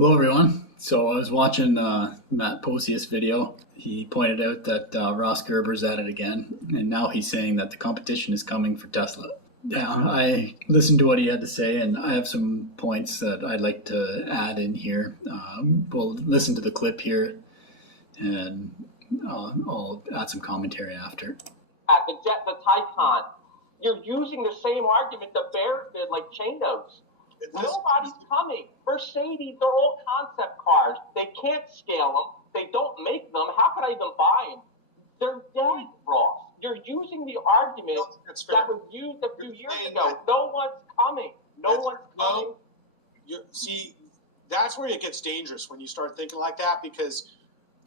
Hello, everyone. So I was watching Matt Posius' video. He pointed out that Ross Gerber's at it again, and now he's saying that the competition is coming for Tesla. Yeah, I listened to what he had to say, and I have some points that I'd like to add in here. We'll listen to the clip here, and I'll add some commentary after. The jet, the Taycan, you're using the same argument the Bears did, like Chanos. Nobody's coming. Mercedes, they're all concept cars. They can't scale them. They don't make them. How could I even buy them? They're dead, Ross. You're using the argument that was used a few years ago. No one's coming. No one's coming. See, that's where it gets dangerous when you start thinking like that, because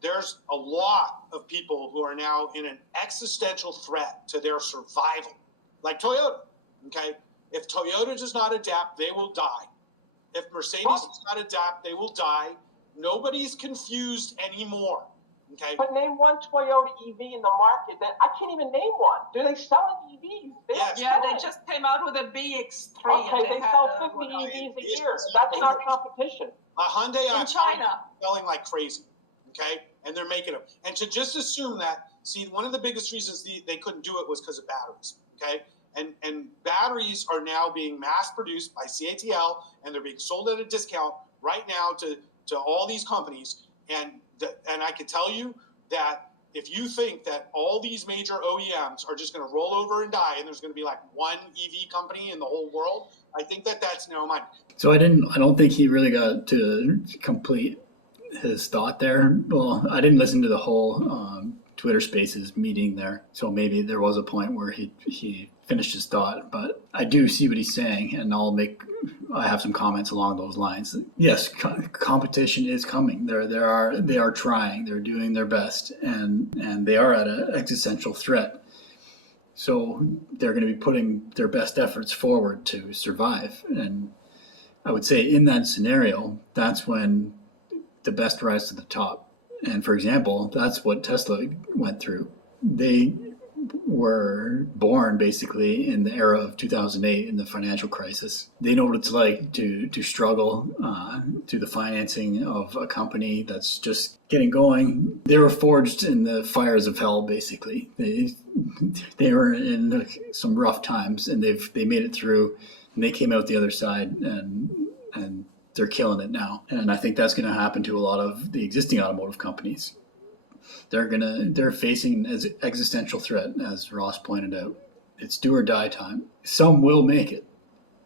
there's a lot of people who are now in an existential threat to their survival, like Toyota, okay? If Toyota does not adapt, they will die. If Mercedes does not adapt, they will die. Nobody's confused anymore, okay? But name one Toyota EV in the market that I can't even name one. Do they sell an EV? Yeah, they just came out with a BX3. Okay, they sell 50 EVs a year. That's not competition. Hyundai in China selling like crazy, okay? And they're making them. And to just assume that, see, one of the biggest reasons they couldn't do it was because of batteries, okay? And batteries are now being mass produced by Catl, and they're being sold at a discount right now to all these companies. And I can tell you that if you think that all these major OEMs are just going to roll over and die, and there's going to be like one EV company in the whole world, I think that's narrow-minded. So I don't think he really got to complete his thought there. Well, I didn't listen to the whole Twitter Spaces meeting there, so maybe there was a point where he finished his thought. But I do see what he's saying, and I have some comments along those lines. Yes, competition is coming. They are trying. They're doing their best, and they are at an existential threat. So they're going to be putting their best efforts forward to survive. And I would say in that scenario, that's when the best rise to the top. And for example, that's what Tesla went through. They were born basically in the era of 2008 in the financial crisis. They know what it's like to struggle through the financing of a company that's just getting going. They were forged in the fires of hell, basically. They were in some rough times, and they made it through, and they came out the other side, and they're killing it now. And I think that's going to happen to a lot of the existing automotive companies. They're facing an existential threat, as Ross pointed out. It's do or die time. Some will make it,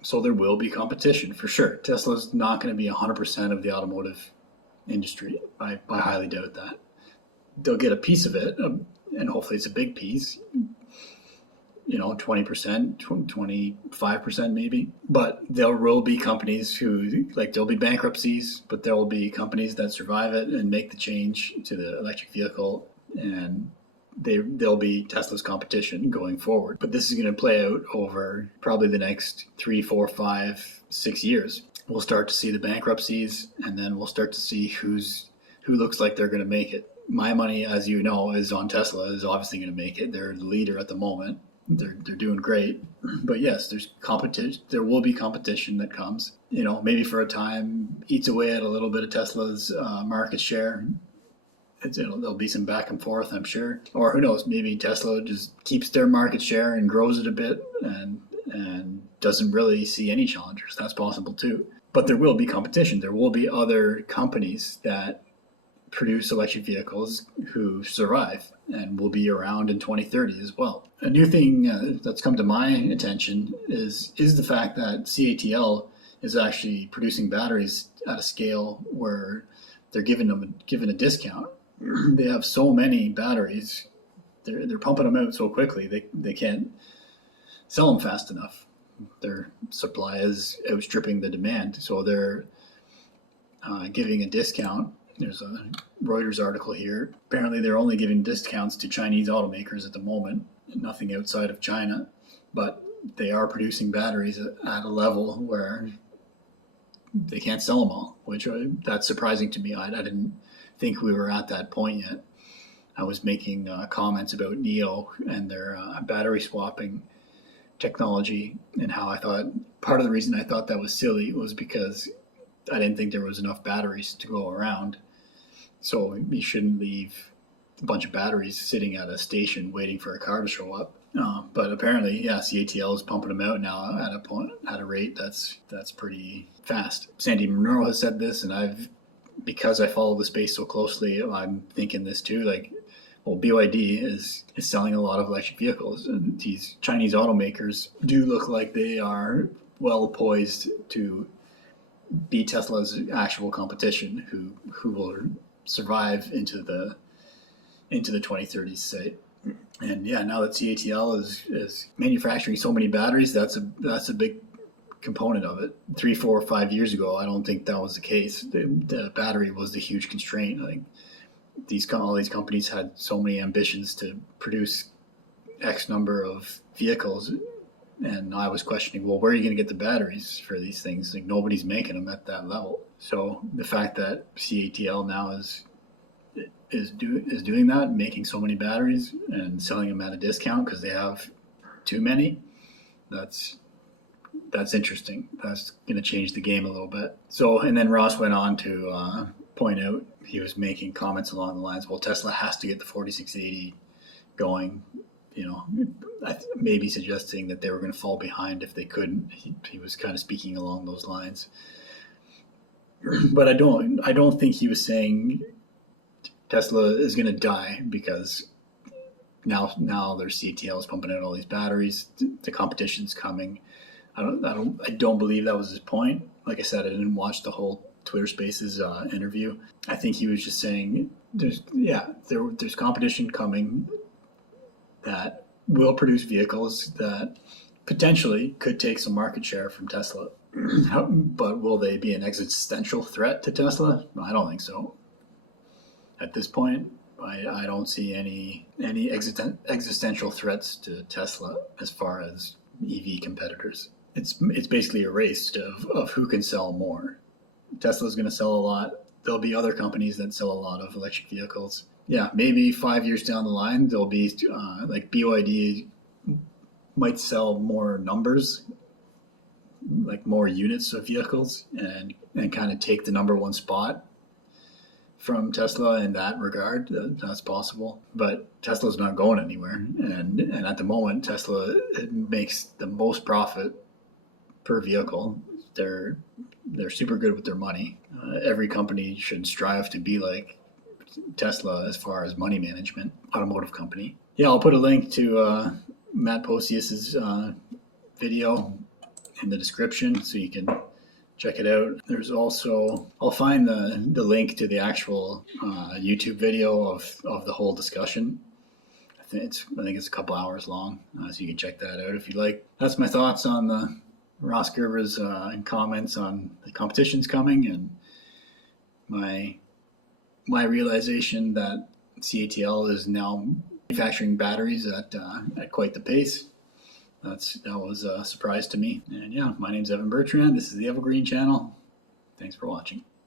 so there will be competition for sure. Tesla's not going to be 100% of the automotive industry. I highly doubt that. They'll get a piece of it, and hopefully it's a big piece. 20%, 25% maybe. But there will be companies there'll be bankruptcies, but there will be companies that survive it and make the change to the electric vehicle, and there'll be Tesla's competition going forward. But this is going to play out over probably the next 3, 4, 5, 6 years. We'll start to see the bankruptcies, and then we'll start to see who looks like they're going to make it. My money, as you know, is on Tesla, is obviously going to make it. They're the leader at the moment. They're doing great, but yes, there's competition. There will be competition that comes. Maybe for a time eats away at a little bit of Tesla's market share. There'll be some back and forth, I'm sure. Or who knows? Maybe Tesla just keeps their market share and grows it a bit, and doesn't really see any challengers. That's possible too. But there will be competition. There will be other companies that produce electric vehicles who survive and will be around in 2030 as well. A new thing that's come to my attention is the fact that Catl is actually producing batteries at a scale where they're given a discount. They have so many batteries, they're pumping them out so quickly they can't sell them fast enough. Their supply is outstripping the demand, so they're giving a discount. There's a Reuters article here. Apparently they're only giving discounts to Chinese automakers at the moment, nothing outside of China, but they are producing batteries at a level where they can't sell them all, which that's surprising to me. I didn't think we were at that point yet. I was making comments about NIO and their battery swapping technology, and how I thought part of the reason I thought that was silly was because I didn't think there was enough batteries to go around. So you shouldn't leave a bunch of batteries sitting at a station waiting for a car to show up. But apparently, yeah, CATL is pumping them out now at a rate that's pretty fast. Sandy Monroe has said this, and because I follow the space so closely, I'm thinking this too. Like, well, BYD is selling a lot of electric vehicles, and these Chinese automakers do look like they are well poised to be Tesla's actual competition, who will survive into the 2030s, say. And yeah, now that CATL is manufacturing so many batteries, that's a big component of it. 3, 4, 5 years ago, I don't think that was the case. The battery was the huge constraint. Like all these companies had so many ambitions to produce X number of vehicles, and I was questioning, well, where are you going to get the batteries for these things? Like, nobody's making them at that level. So the fact that CATL now is doing that, making so many batteries and selling them at a discount because they have too many, that's interesting. That's going to change the game a little bit. So, and then Ross went on to point out, he was making comments along the lines, well, Tesla has to get the 4680 going, maybe suggesting that they were going to fall behind if they couldn't. He was kind of speaking along those lines. But I don't think he was saying Tesla is going to die because now their CATL is pumping out all these batteries. The competition's coming. I don't believe that was his point. Like I said, I didn't watch the whole Twitter Spaces interview. I think he was just saying there's competition coming that will produce vehicles that potentially could take some market share from Tesla. But will they be an existential threat to Tesla? I don't think so. At this point, I don't see any existential threats to Tesla as far as EV competitors. It's basically a race of who can sell more. Tesla's going to sell a lot. There'll be other companies that sell a lot of electric vehicles. Yeah, maybe 5 years down the line, there'll be like BYD might sell more numbers, like more units of vehicles, and kind of take the number one spot from Tesla in that regard. That's possible, but Tesla's not going anywhere, and at the moment Tesla makes the most profit per vehicle. They're super good with their money. Every company should strive to be like Tesla as far as money management, automotive company. Yeah, I'll put a link to Matt Posius's video in the description so you can check it out. There's also, I'll find the link to the actual YouTube video of the whole discussion. I think it's a couple hours long, so you can check that out if you like. That's my thoughts on the Ross Gerber's comments on the competition's coming, and my realization that CATL is now manufacturing batteries at quite the pace. That was a surprise to me. And yeah, my name's Evan Bertrand. This is the Evergreen Channel. Thanks for watching.